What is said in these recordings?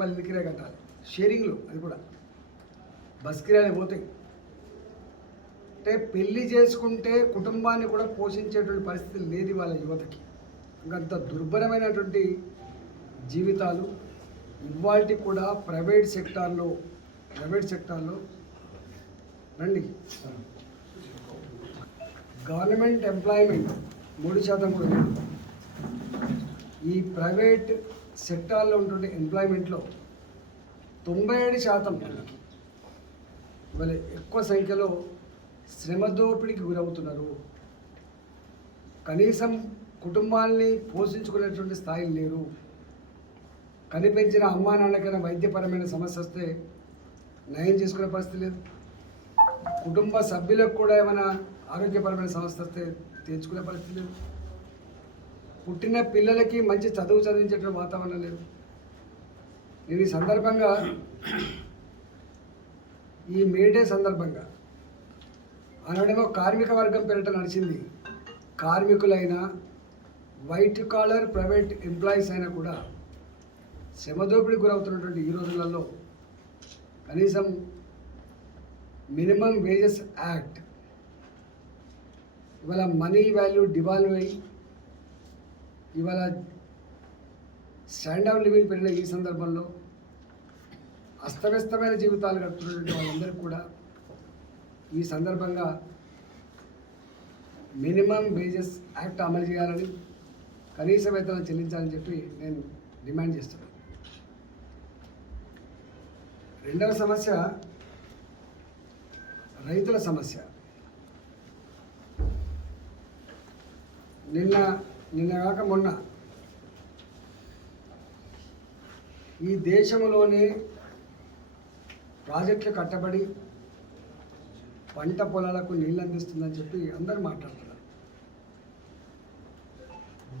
రూపాయలు ఇల్లు కిరాయి కట్టాలి, షేరింగ్లు, అది కూడా బస్ కిరాయిలు పోతాయి. అంటే పెళ్లి చేసుకుంటే కుటుంబాన్ని కూడా పోషించేటువంటి పరిస్థితి లేదు వాళ్ళ యువతకి. ఇంకంత దుర్భరమైనటువంటి జీవితాలు ఇవాళ కూడా ప్రైవేట్ సెక్టార్లో రండి. గవర్నమెంట్ ఎంప్లాయ్మెంట్ 3% కూడా లేదు. ఈ ప్రైవేట్ సెక్టార్లో ఉన్నటువంటి ఎంప్లాయ్మెంట్లో 97% ఇవాళ ఎక్కువ సంఖ్యలో శ్రమ దోపిడీకి గురవుతున్నారు. కనీసం కుటుంబాల్ని పోషించుకునేటువంటి స్థాయిలు లేరు. కనిపించిన అమ్మా నాన్నకైనా వైద్యపరమైన సమస్య వస్తే నయం చేసుకునే పరిస్థితి లేదు. కుటుంబ సభ్యులకు కూడా ఏమైనా ఆరోగ్యపరమైన సమస్య వస్తే తీర్చుకునే పరిస్థితి లేదు. పుట్టిన పిల్లలకి మంచి చదువు చదివించేటువంటి వాతావరణం లేదు. నేను ఈ సందర్భంగా ఈ మేడే సందర్భంగా ఆనాడేమో కార్మిక వర్గం పేరిట నడిచింది. కార్మికులైనా వైట్ కాలర్ ప్రైవేట్ ఎంప్లాయీస్ అయినా కూడా శ్రమదోపిడికి గురవుతున్నటువంటి ఈ రోజులలో కనీసం మినిమం వేజెస్ యాక్ట్ ఇవాళ మనీ వాల్యూ డివాల్వ్ అయ్యి ఇవాళ స్టాండ్ ఆఫ్ లివింగ్ పెరిగిన ఈ సందర్భంలో అస్తవ్యస్తమైన జీవితాలు గడుపుతున్నటువంటి వాళ్ళందరికీ కూడా ఈ సందర్భంగా మినిమం వేజెస్ యాక్ట్ అమలు చేయాలని, కనీస వేతనం చెల్లించాలని చెప్పి నేను డిమాండ్ చేస్తున్నాను. రెండవ సమస్య రైతుల సమస్య. నిన్న కాక మొన్న ఈ దేశంలోనే ప్రాజెక్టులు కట్టబడి పంట పొలాలకు నీళ్ళు అందిస్తుందని చెప్పి అందరూ మాట్లాడుతున్నారు.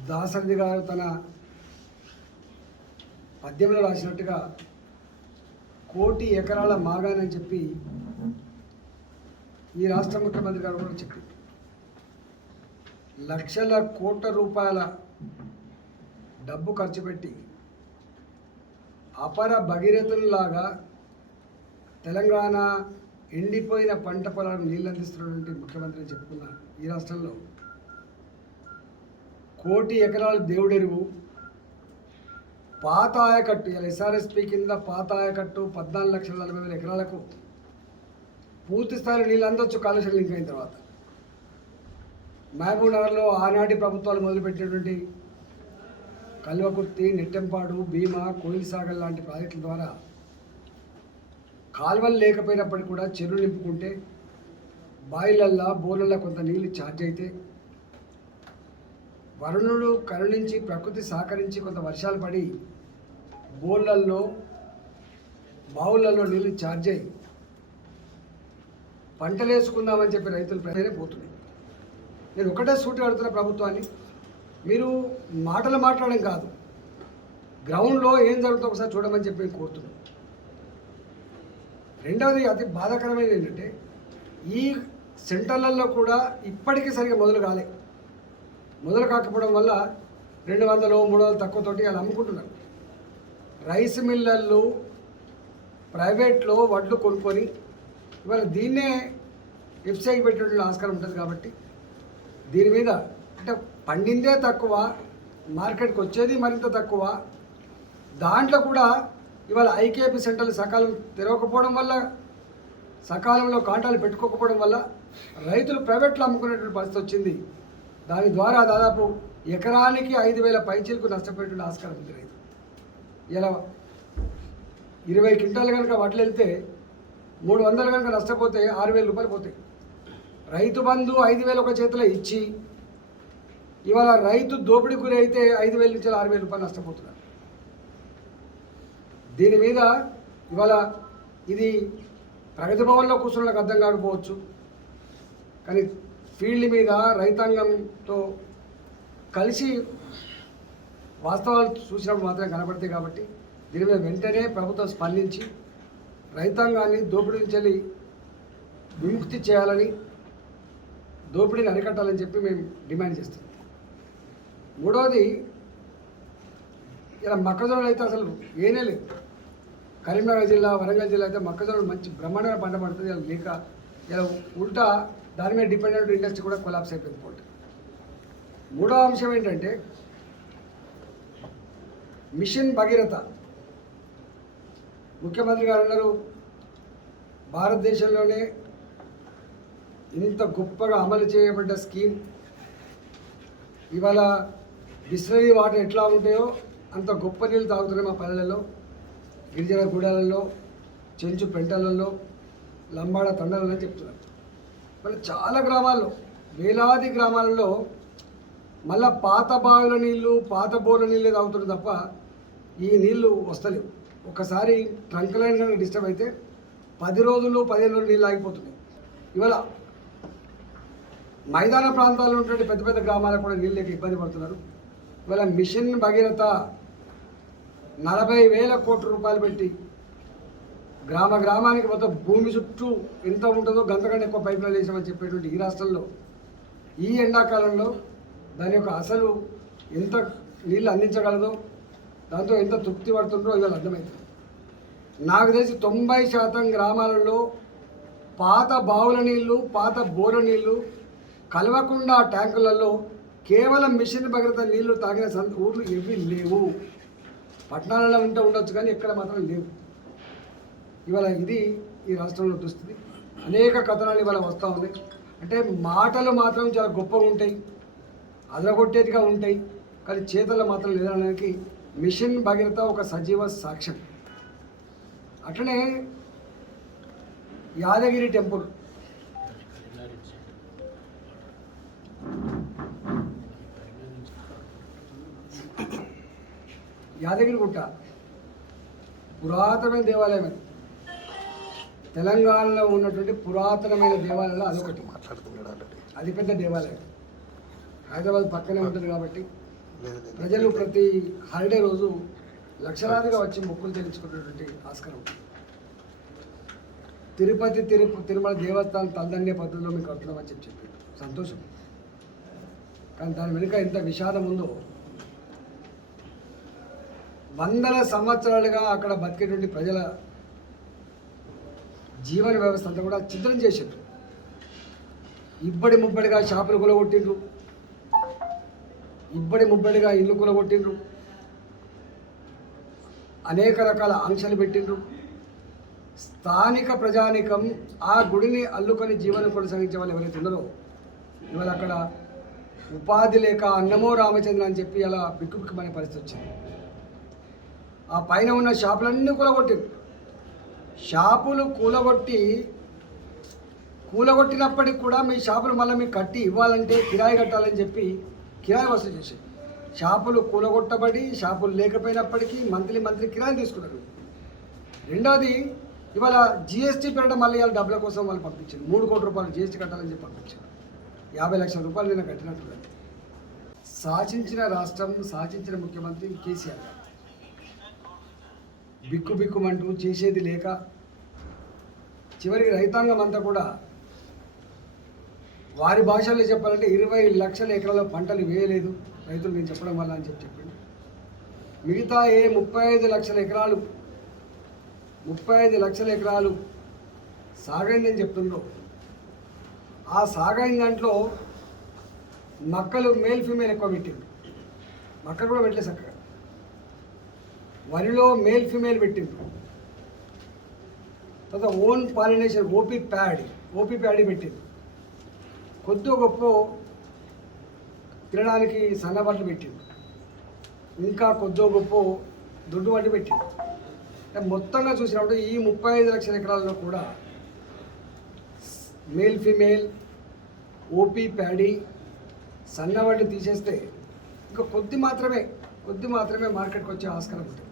దాసరి గారు తన పద్యంలో రాసినట్టుగా 1 కోటి ఎకరాల మాగానని చెప్పి ఈ రాష్ట్ర ముఖ్యమంత్రి గారు కూడా చెప్పి లక్షల కోట్ల రూపాయల డబ్బు ఖర్చు పెట్టి అపర భగీరథుల్లాగా తెలంగాణ ఎండిపోయిన పంట పొలాలకు నీళ్ళు అందిస్తున్నటువంటి ముఖ్యమంత్రి చెప్పుకున్న ఈ రాష్ట్రంలో 1 కోటి ఎకరాలు దేవుడెరువు, పాత ఆయకట్టు, ఇలా ఎస్ఆర్ఎస్పీ కింద పాత ఆయకట్టు 14,40,000 ఎకరాలకు పూర్తి స్థాయిలో నీళ్ళు అందొచ్చు కాలుష్యం లింక్ అయిన తర్వాత. మహబూబ్ నగర్లో ఆనాటి ప్రభుత్వాలు మొదలుపెట్టినటువంటి కల్వకుర్తి, నెట్టెంపాడు, భీమా, కోయిల్ సాగర్ లాంటి ప్రాజెక్టుల ద్వారా కాలువలు లేకపోయినప్పటికీ కూడా చెరువులు నింపుకుంటే బాయిలల్లా బోర్లల్లో కొంత నీళ్ళు ఛార్జ్ అయితే వరుణుడు కరుణించి ప్రకృతి సహకరించి కొంత వర్షాలు పడి బోర్లల్లో బావులలో నీళ్ళు ఛార్జ్ అయ్యి పంటలు వేసుకుందామని చెప్పి రైతులు ప్రజలే పోతున్నాయి. నేను ఒకటే సూటి అడుగుతున్న ప్రభుత్వాన్ని, మీరు మాటలు మాట్లాడడం కాదు, గ్రౌండ్లో ఏం జరుగుతుందో ఒకసారి చూడమని చెప్పి నేను కోరుతున్నాను. రెండవది అతి బాధాకరమైనది ఏంటంటే ఈ సెంటర్లలో కూడా ఇప్పటికీ సరిగా మొదలు కాకపోవడం వల్ల 200, 300 తక్కువతోటి వాళ్ళు అమ్ముకుంటున్నారు. రైస్ మిల్లర్లు ప్రైవేట్లో వడ్లు కొనుక్కొని ఇవాళ దీన్నే వెబ్సైట్ పెట్టేటువంటి ఆస్కారం ఉంటుంది. కాబట్టి దీని మీద అంటే పండిందే తక్కువ, మార్కెట్కి వచ్చేది మరింత తక్కువ. దాంట్లో కూడా ఇవాళ ఐకేపీ సెంటర్లు సకాలం తెరవకపోవడం వల్ల, సకాలంలో కాంటాలు పెట్టుకోకపోవడం వల్ల రైతులు ప్రైవేట్లో అమ్ముకునేటువంటి పరిస్థితి వచ్చింది. దాని ద్వారా దాదాపు ఎకరానికి 5,000 పైచీలకు నష్టపోయేటువంటి ఆస్కారం ఉంది రైతు. ఇలా 20 క్వింటాలు కనుక వడ్లు వెళ్తే 300 కనుక నష్టపోతే 6,000 రూపాయలు పోతాయి. రైతు బంధు 5,000 ఒక చేతిలో ఇచ్చి ఇవాళ రైతు దోపిడీ గురి అయితే 5,000 నుంచి 6,000 రూపాయలు నష్టపోతున్నారు. దీని మీద ఇవాళ ఇది ప్రగతి భవన్లో కూర్చున్నకు అర్థం కాకపోవచ్చు, కానీ ఫీల్డ్ మీద రైతాంగంతో కలిసి వాస్తవాలు చూసినప్పుడు మాత్రమే కనబడతాయి. కాబట్టి దీని మీద వెంటనే ప్రభుత్వం స్పందించి రైతాంగాన్ని దోపిడీ నుంచి విముక్తి చేయాలని, దోపిడీని అరికట్టాలని చెప్పి మేము డిమాండ్ చేస్తున్నాం. మూడవది, ఇలా మొక్కజొన్నలు అయితే అసలు ఏనే లేదు. కరీంనగర్ జిల్లా, వరంగల్ జిల్లా అయితే మొక్కజొన్న మంచి బ్రహ్మాండమైన పంట పడుతుంది. ఇలా లేక ఇలా ఉల్టా దాని మీద డిపెండెంట్ ఇండస్ట్రీ కూడా కొలాప్స్ అయిపోయింది పోటీ. మూడో అంశం ఏంటంటే మిషన్ భగీరథ. ముఖ్యమంత్రి గారు అన్నారు భారతదేశంలోనే ఇంత గొప్పగా అమలు చేయబడ్డ స్కీమ్. ఇవాళ బిస్లరీ వాటర్ ఎట్లా ఉంటాయో అంత గొప్ప నీళ్ళు తాగుతున్నాయి మా పల్లెలలో, గిరిజన గూడాలలో, చెంచు పెంటలలో, లంబాడ తండాలలో చెప్తున్నారు. మళ్ళీ చాలా గ్రామాల్లో, వేలాది గ్రామాలలో మళ్ళా పాత బావిల నీళ్ళు, పాత బోర్ల నీళ్ళే తాగుతున్నారు తప్ప ఈ నీళ్లు వస్తలేవు. ఒకసారి ట్రంక్ లైన్ కనుక డిస్టర్బ్ అయితే 10 రోజులు 15 రోజులు నీళ్ళు ఆగిపోతున్నాయి. ఇవాళ మైదాన ప్రాంతాల్లో ఉన్నటువంటి పెద్ద పెద్ద గ్రామాలకు కూడా నీళ్ళు లేక ఇబ్బంది పడుతున్నారు. ఇవాళ మిషన్ భగీరథ 40,000 కోట్ల రూపాయలు పెట్టి గ్రామానికి మొత్తం భూమి చుట్టూ ఎంత ఉంటుందో గంతకంటే ఎక్కువ పైప్ లైన్ వేసామని చెప్పేటువంటి ఈ రాష్ట్రంలో ఈ ఎండాకాలంలో దాని యొక్క అసలు ఎంత నీళ్ళు అందించగలదో, దాంతో ఎంత తృప్తి పడుతుందో ఇవాళ అర్థమవుతుంది. నాకు తెలిసి 90% గ్రామాలలో పాత బావుల నీళ్ళు, పాత బోర్ల నీళ్ళు కలవకుండా ట్యాంకులలో కేవలం మిషన్ భగీరథ నీళ్లు తాగిన ఊర్లు ఏవి లేవు. పట్టణాలలో ఉండొచ్చు కానీ ఎక్కడ మాత్రం లేవు. ఇవాళ ఇది ఈ రాష్ట్రంలో చూస్తుంది. అనేక కథనాలు ఇవాళ వస్తూ ఉన్నాయి. అంటే మాటలు మాత్రం చాలా గొప్పగా ఉంటాయి, అదరగొట్టేదిగా ఉంటాయి, కానీ చేతల్లో మాత్రం లేదనడానికి మిషన్ భగీరథ ఒక సజీవ సాక్ష్యం. అట్లనే యాదగిరి టెంపుల్, యాదగిరి గుట్ట పురాతనమైన దేవాలయం. అది తెలంగాణలో ఉన్నటువంటి పురాతనమైన దేవాలయాలు అదొకటి. అది పెద్ద దేవాలయం. హైదరాబాద్ పక్కనే ఉంటుంది కాబట్టి ప్రజలు ప్రతి హాలిడే రోజు లక్షలాదిగా వచ్చి మొక్కులు చెల్లించుకునేటువంటి ఆస్కారం ఉంటుంది. తిరుమల దేవస్థానం తలదండే పద్ధతిలో మీకు కడుతున్నామని చెప్పి సంతోషం. కానీ దాని వెనుక ఎంత విషాదం ఉందో. వందల సంవత్సరాలుగా అక్కడ బతికేటువంటి ప్రజల జీవన వ్యవస్థ అంతా కూడా ఛిద్రం చేసిండ్రు. ఇబ్బడి ముబ్బడిగా షాపులు కూలగొట్టిండ్రు, ఇబ్బడి ముబ్బడిగా ఇల్లు కూలగొట్టిండ్రు, అనేక రకాల ఆంక్షలు పెట్టిండ్రు. స్థానిక ప్రజానికం ఆ గుడిని అల్లుకొని జీవనం కొనసాగించే వాళ్ళు ఎవరైతే ఉన్నారో ఇవాళ అక్కడ ఉపాధి లేక అన్నమో రామచంద్ర అని చెప్పి అలా బిక్కుబిక్కుమనే పరిస్థితి వచ్చింది. ఆ పైన ఉన్న షాపులన్నీ కూలగొట్టింది. షాపులు కూలగొట్టినప్పటికి కూడా మీ షాపులు మళ్ళీ మీకు కట్టి ఇవ్వాలంటే కిరాయి కట్టాలని చెప్పి కిరాయి వసూలు చేసేది. షాపులు కూలగొట్టబడి షాపులు లేకపోయినప్పటికీ మంత్లీ కిరాయి తీసుకున్నారు. రెండవది ఇవాళ జిఎస్టీ పెరగడం మళ్ళీ ఇవాళ డబ్బుల కోసం వాళ్ళు పంపించారు. 3 కోట్ల రూపాయలు జిఎస్టీ కట్టాలని చెప్పి పంపించారు. 50 లక్షల రూపాయలు నేను కట్టినట్టుగా. శాసించిన రాష్ట్రం, శాసించిన ముఖ్యమంత్రి కేసీఆర్ గారు బిక్కుబిక్కుమంటూ చేసేది లేక చివరికి రైతాంగం అంతా కూడా వారి భాషల్లో చెప్పాలంటే 20 లక్షల ఎకరాల పంటలు వేయలేదు రైతులు నేను చెప్పడం వల్ల అని చెప్పింది. మిగతా 35 లక్షల ఎకరాలు సాగైందని చెప్తుండ్రో ఆ సాగైన దాంట్లో మక్కలు మేల్ ఫీమేల్ ఎక్కువ పెట్టిండ్రు. మక్కలు కూడా పెట్టలేదు చక్కగా. వరిలో మేల్ ఫీమేల్ పెట్టిండ్రు. తర్వాత ఓన్ పాలినేషన్ ఓపీ ప్యాడీ పెట్టిండ్రు. కొద్ది గొప్ప తినడానికి సన్నబట్లు పెట్టిండ్రు. ఇంకా కొద్ది గొప్ప దొడ్డు వడ్డీ పెట్టిండ్రు. అంటే మొత్తంగా చూసినప్పుడు ఈ 35 లక్షల ఎకరాల్లో కూడా మేల్ ఫీమేల్ ఓపీ ప్యాడీ సన్నవడ్లు తీసేస్తే ఇంకా కొద్ది మాత్రమే మార్కెట్కి వచ్చే ఆస్కారం ఉంటుంది.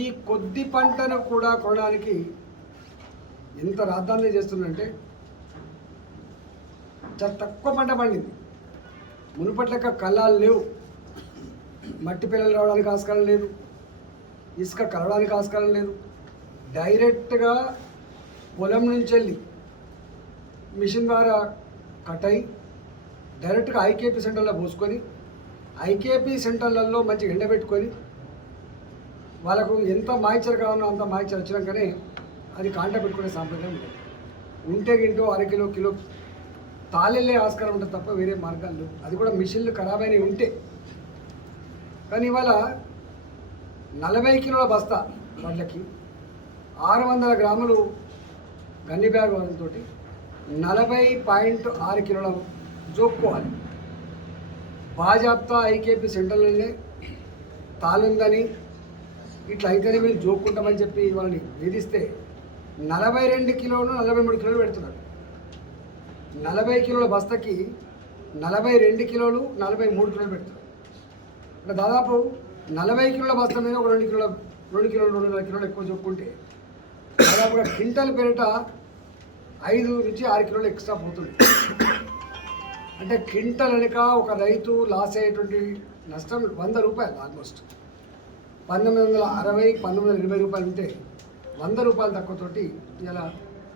ఈ కొద్ది పంటను కూడా కొనడానికి ఎంత రాద్ధాంతం చేస్తుందంటే చాలా తక్కువ పంట పండింది. మునుపటి లెక్క కళ్ళాలు లేవు, మట్టి పిల్లలు రావడానికి ఆస్కారం లేదు, ఇసుక కలవడానికి ఆస్కారం లేదు. డైరెక్ట్గా పొలం నుంచి వెళ్ళి మిషన్ ద్వారా కట్ అయి డైరెక్ట్గా ఐకేపీ సెంటర్లో పోసుకొని ఐకేపీ సెంటర్లలో మంచిగా ఎండబెట్టుకొని వాళ్ళకు ఎంత మాయిచర్ కావాలో అంత మాయిచర్ వచ్చినాకనే అది కాంట పెట్టుకునే సాంప్రదాయం లేదు. ఉంటే గింటో అరకిలో కిలో తాళెళ్ళే ఆస్కారం ఉంటుంది తప్ప వేరే మార్గాలు లేవు. అది కూడా మిషన్లు ఖరాబ్ అయినవి ఉంటే. కానీ ఇవాళ 40 కిలోల బస్తా వడ్లకి 600 గ్రాములు గన్ని బ్యాగ్ వాళ్ళతో 40.6 కిలోల జోక్కోవాలి. బాజాప్తా ఐకేపీ సెంటర్లనే తాళుందని ఇట్లా అయితేనే మేము జోక్కుంటామని చెప్పి వాళ్ళని వేధిస్తే 42 కిలోలు 43 కిలోలు పెడుతున్నారు. 40 కిలోల బస్తకి 42 కిలోలు 43 కిలోలు పెడుతున్నారు. అంటే దాదాపు 40 కిలోల బస్తా మీద ఒక 2 కిలోలు 2.5 కిలోలు ఎక్కువ చెప్పుకుంటే దాదాపుగా క్వింటల్ పేరిట 5 నుంచి 6 కిలోలు ఎక్స్ట్రా పోతుంది. అంటే క్వింటల్ వెనుక ఒక రైతు లాస్ అయ్యేటువంటి నష్టం 100 రూపాయలు. ఆల్మోస్ట్ 1960 1920 రూపాయలు ఉంటే 100 రూపాయలు తక్కువతోటి ఇలా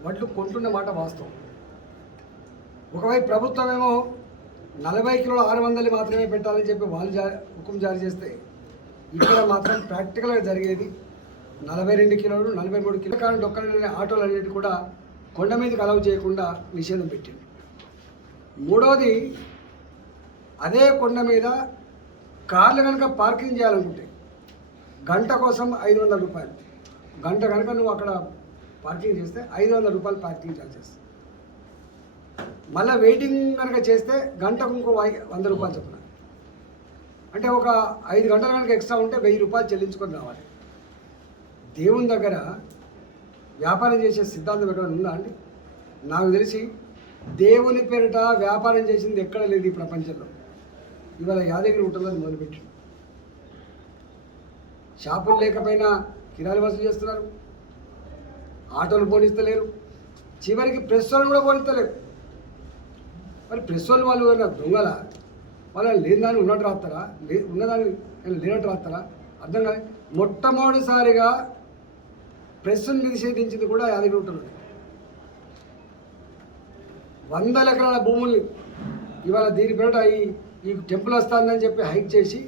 వడ్లు కొంటున్న మాట వాస్తవం. ఒకవైపు ప్రభుత్వం ఏమో 40 కిలోల 600 మాత్రమే పెట్టాలని చెప్పి వాళ్ళు హుకుం జారీ చేస్తే ఇక్కడ మాత్రం ప్రాక్టికల్గా జరిగేది 42 కిలోలు 43 కిలో. కానీ డొక్కలనే ఆటోలు అనేవి కూడా కొండ మీదకి అలౌ చేయకుండా నిషేధం పెట్టింది. మూడవది, అదే కొండ మీద కార్లు కనుక పార్కింగ్ చేయాలనుకుంటే గంట కోసం 500 రూపాయలు. గంట కనుక నువ్వు అక్కడ పార్కింగ్ చేస్తే 500 రూపాయలు పార్కింగ్ ఛార్జెస్. మళ్ళీ వెయిటింగ్ కనుక చేస్తే గంటకు ఇంకో 100 రూపాయలు చెప్పిన. అంటే ఒక 5 గంటలు కనుక ఎక్స్ట్రా ఉంటే 1000 రూపాయలు చెల్లించుకొని రావాలి. దేవుని దగ్గర వ్యాపారం చేసే సిద్ధాంతం ఎక్కడ ఉందా అండి? నాకు తెలిసి దేవుని పేరిట వ్యాపారం చేసింది ఎక్కడ లేదు ఈ ప్రపంచంలో. ఇవాళ యాదగిరి గుట్టలో మొదలుపెట్టి షాపులు లేకపోయినా కిరాయిలు వసూలు చేస్తున్నారు, ఆటోలు పోనిస్తలేరు, చివరికి ప్రెస్ వాళ్ళు కూడా పోనిస్తలేరు. మరి ప్రెస్ వాళ్ళు దొంగల వాళ్ళని లేని దాన్ని ఉన్నట్టు రాస్తారా, ఉన్నదాన్ని లేనట్టు రాస్తారా అర్థం కాదు. మొట్టమొదటిసారిగా ప్రెస్సును నిషేధించింది కూడా యాదగిరి గుట్టలో. 100 ఎకరాల భూముల్ని ఇవాళ దీని పేరిట ఈ టెంపుల్ వస్తుందని చెప్పి హైక్ చేసి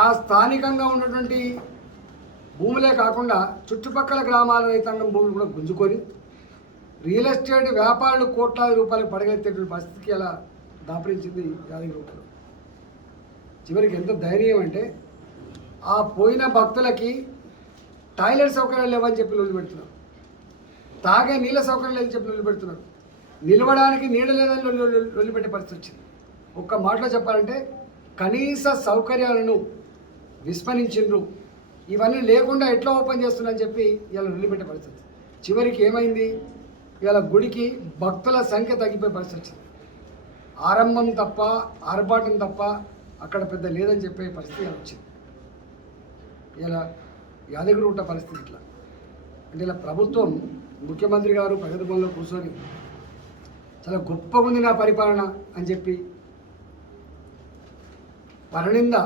ఆ స్థానికంగా ఉన్నటువంటి భూములే కాకుండా చుట్టుపక్కల గ్రామాల రైతాంగం భూములు కూడా గుంజుకొని రియల్ ఎస్టేట్ వ్యాపారులు కోట్లాది రూపాయలు పడగెత్తేటువంటి పరిస్థితికి అలా దాపరించింది యాదగిరి గుట్టలో. చివరికి ఎంత ధైర్యం అంటే ఆ పోయిన భక్తులకి టాయిలెట్ సౌకర్యాలు లేవని చెప్పి వదిలిపెడుతున్నారు, తాగే నీళ్ళ సౌకర్యం లేదని చెప్పి వదిలిపెడుతున్నారు, నిలవడానికి నీడ లేదని వదిలిపెట్టే పరిస్థితి వచ్చింది. ఒక్క మాటలో చెప్పాలంటే కనీస సౌకర్యాలను విస్మరించిండ్రు. ఇవన్నీ లేకుండా ఎట్లా ఓపెన్ చేస్తున్నారని చెప్పి ఇలా వదిలిపెట్టే పరిస్థితి. చివరికి ఏమైంది, ఇవాళ గుడికి భక్తుల సంఖ్య తగ్గిపోయే పరిస్థితి వచ్చింది. ఆరంభం తప్ప ఆర్భాటం తప్ప అక్కడ పెద్ద లేదని చెప్పే పరిస్థితి వచ్చింది. ఇలా యాదగిరి గుట్ట పరిస్థితి ఇట్లా. అంటే ఇలా ప్రభుత్వం ముఖ్యమంత్రి గారు ప్రగతి భవన్లో కూర్చొని చాలా గొప్పగా ఉంది నా పరిపాలన అని చెప్పి పరనింద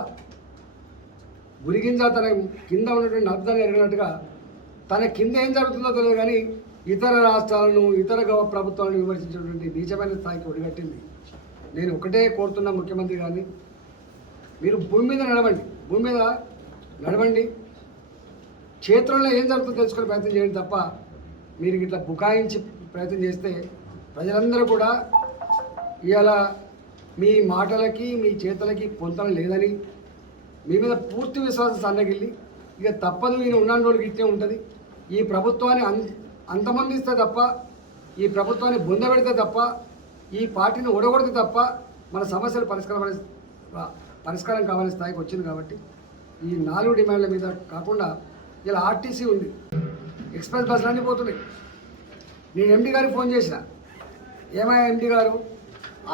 గురిగింజ తన కింద ఉన్నటువంటి నబ్దాన్ని ఎరిగినట్టుగా తన కింద ఏం జరుగుతుందో తెలియదు కానీ ఇతర రాష్ట్రాలను ఇతర ప్రభుత్వాలను విమర్శించినటువంటి నీచమైన స్థాయికి ఒడిగట్టింది. నేను ఒకటే కోరుతున్నా ముఖ్యమంత్రి గారిని, మీరు భూమి మీద నడవండి, క్షేత్రంలో ఏం జరుగుతుందో తెలుసుకునే ప్రయత్నం చేయండి తప్ప మీరు ఇట్లా బుకాయించి ప్రయత్నం చేస్తే ప్రజలందరూ కూడా ఇవాళ మీ మాటలకి మీ చేతలకి పొంతన లేదని మీ మీద పూర్తి విశ్వాసం సన్నగిల్లి ఇక తప్పదు, ఈయన ఉన్న రోజులకి ఇట్టే ఉంటుంది, ఈ ప్రభుత్వాన్ని అంతమందిస్తే తప్ప, ఈ ప్రభుత్వాన్ని బొందబెడితే తప్ప, ఈ పార్టీని ఓడగొడితే తప్ప మన సమస్యలు పరిష్కారం కావాలని స్థాయికి వచ్చింది. కాబట్టి ఈ 4 డిమాండ్ల మీద కాకుండా ఇలా ఆర్టీసీ ఉంది, ఎక్స్ప్రెస్ బస్సులు అన్నీ పోతున్నాయి. నేను ఎండి గారికి ఫోన్ చేసిన, ఏమయ్యా ఎండి గారు,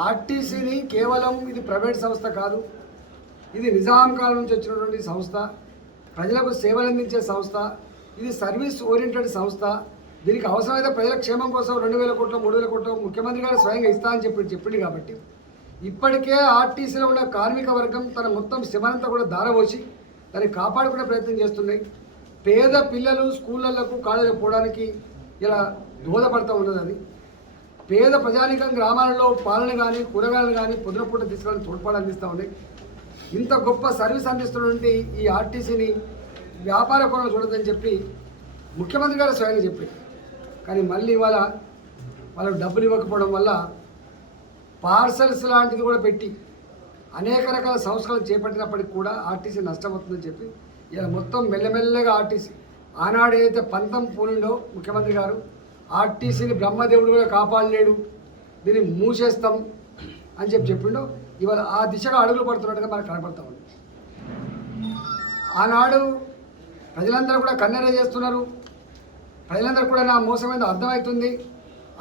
ఆర్టీసీని కేవలం ఇది ప్రైవేట్ సంస్థ కాదు, ఇది నిజాం కాలం నుంచి వచ్చినటువంటి సంస్థ, ప్రజలకు సేవలు అందించే సంస్థ, ఇది సర్వీస్ ఓరియంటెడ్ సంస్థ, దీనికి అవసరమైతే ప్రజల క్షేమం కోసం 2,000 కోట్లు 3,000 కోట్లు ముఖ్యమంత్రి గారు స్వయంగా ఇస్తా అని చెప్పింది. కాబట్టి ఇప్పటికే ఆర్టీసీలో ఉన్న కార్మిక వర్గం తన మొత్తం శ్రమనంతా కూడా దారవోసి దాన్ని కాపాడుకునే ప్రయత్నం చేస్తున్నాయి. పేద పిల్లలు స్కూళ్ళకు కాలేజీలకు పోవడానికి ఇలా దోహదపడుతూ ఉన్నది. అది పేద ప్రజానికం గ్రామాలలో పాలన కానీ కూరగాయలు కానీ పొద్దున పూట తీసుకుని తోడ్పాటు అందిస్తూ ఉన్నాయి. ఇంత గొప్ప సర్వీస్ అందిస్తున్నటువంటి ఈ ఆర్టీసీని వ్యాపార కోణం చూడదని చెప్పి ముఖ్యమంత్రి గారు స్వయంగా చెప్పారు. కానీ మళ్ళీ ఇవాళ వాళ్ళకు డబ్బులు ఇవ్వకపోవడం వల్ల పార్సల్స్ లాంటిది కూడా పెట్టి అనేక రకాల సంస్కరణలు చేపట్టినప్పటికి కూడా ఆర్టీసీ నష్టపోతుందని చెప్పి ఇలా మొత్తం మెల్లమెల్లగా ఆర్టీసీ ఆనాడు ఏదైతే పంతం పూనిండో ముఖ్యమంత్రి గారు ఆర్టీసీని బ్రహ్మదేవుడు కూడా కాపాడలేడు, దీన్ని మూసేస్తాం అని చెప్పిండో ఇవాళ ఆ దిశగా అడుగులు పడుతున్నట్టుగా మనకు కనపడతా ఉంది. ఆనాడు ప్రజలందరూ కూడా కన్నెర చేస్తున్నారు, ప్రజలందరూ కూడా నా మోసమైంది అర్థమవుతుంది,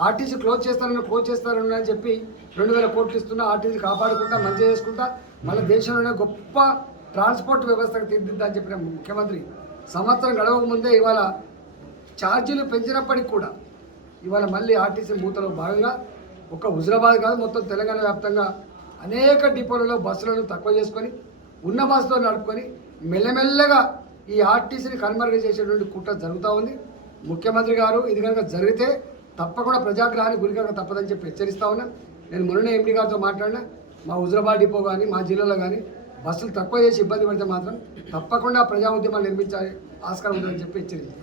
ఆర్టీసీ క్లోజ్ చేస్తారని అని చెప్పి 2000 కోట్లు ఇస్తున్నా ఆర్టీసీ కాపాడుకుంటా మంచిగా చేసుకుంటా మళ్ళీ దేశంలోనే గొప్ప ట్రాన్స్పోర్ట్ వ్యవస్థకు తీర్చిద్దని చెప్పిన ముఖ్యమంత్రి సంవత్సరం గడవక ముందే ఇవాళ ఛార్జీలు పెంచినప్పటికి కూడా ఇవాళ మళ్ళీ ఆర్టీసీ మూతలో భాగంగా ఒక హుజరాబాద్ కాదు మొత్తం తెలంగాణ వ్యాప్తంగా అనేక డిపోలలో బస్సులను తక్కువ చేసుకొని ఉన్న బస్సులో నడుపుకొని మెల్లమెల్లగా ఈ ఆర్టీసీని కనుమరుగు చేసేటువంటి కుట్ర జరుగుతూ ఉంది. ముఖ్యమంత్రి గారు ఇది కనుక జరిగితే తప్పకుండా ప్రజాగ్రహానికి గురికాక తప్పదని చెప్పి హెచ్చరిస్తా ఉన్నా. నేను మొన్ననే ఎంపీ గారితో మాట్లాడినా మా హుజరాబాద్ డిపో కానీ మా జిల్లాలో కానీ బస్సులు తక్కువ చేసి ఇబ్బంది పడితే మాత్రం తప్పకుండా ప్రజా ఉద్యమాలు నిర్మించాలి ఆస్కారం ఉందని చెప్పి హెచ్చరిస్తాను.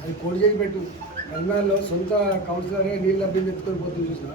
అది కోడి చేసి పెట్టు కరీంనగర్లో సొంత కౌన్సిలరే నీళ్ళు లభ్యం ఎత్తుకొని పోతుంది చూసిన